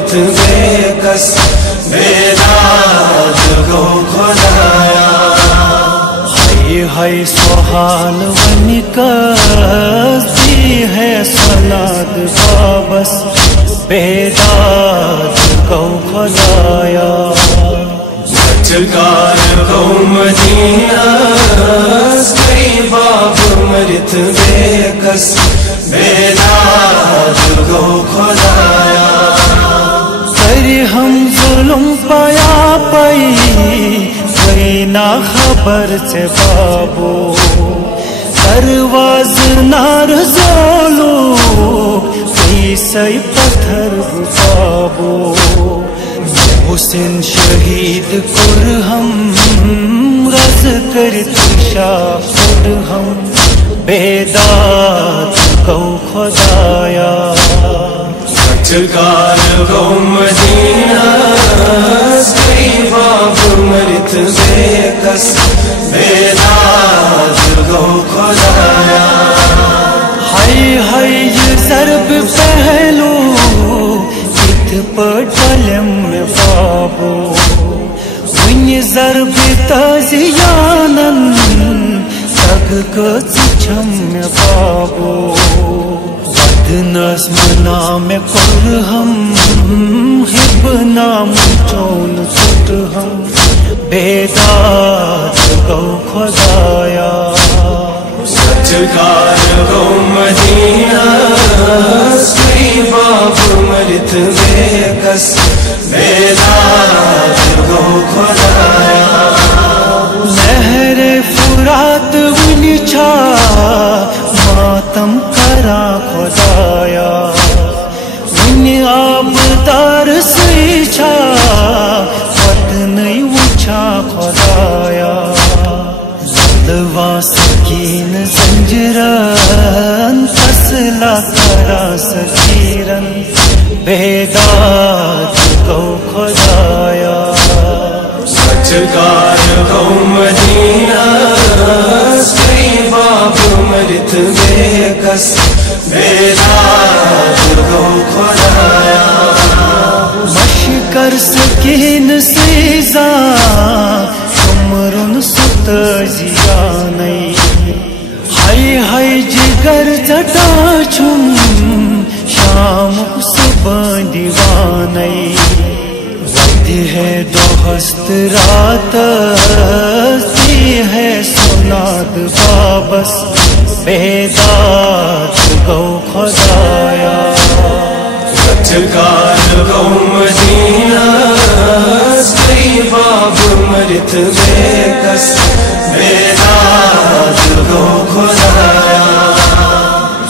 مرت بے کس بیداد گو خدایا ہائے سوحال ونکستی ہے سلاد بابس بیداد گو خدایا چکار گو مدینہ کئی باب مرت بے کس بیداد گو خدایا کری ہم ظلم پایا پئی کوئی نہ خبر سے بابو درواز نار زولو سی پتھر بابو حسین شہید کر ہم رز کرت شاہد ہم بیداد گو خدایا چکار گو مدینہ کئی باب مرت بے کس بیداد گو خدایا ہائے یہ ضرب پہلو ات پٹلم میں بابو ون ضرب تازیانن تگ کچھم میں بابو بدنس نام کر ہم ہب نام چون چٹ ہم بیداد گو خدایا چکار گو مدینہ کئی باب مرت بے کس بیداد گو خدایا نہر فرات ونچھا ماتم کرا خدایا ون آب دار سیچھا پتنی وچھا خدایا زلوا سکین زنجرن فصلہ کرا سکیرن بیداد گو خدایا چکار گو مدینہ کئی باب مرت بے کس بیداد گو خدایا مشکر سکین سیزا عمرن ستزیانی ہائے جگر جٹا چھم شام صبح دیوانی ود ہے دو ہست رات سی ہے سناد بابس بیداد گو خدایا چکار گو مدینہ کئی باب مرت بے کس بیداد گو خدایا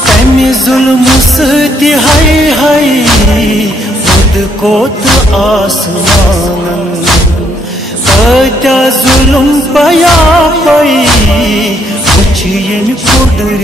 تمہ ظلم ستی ہائے خود کوت آسمانن کتیا ظلم پیا پئی کچھ یم کڈر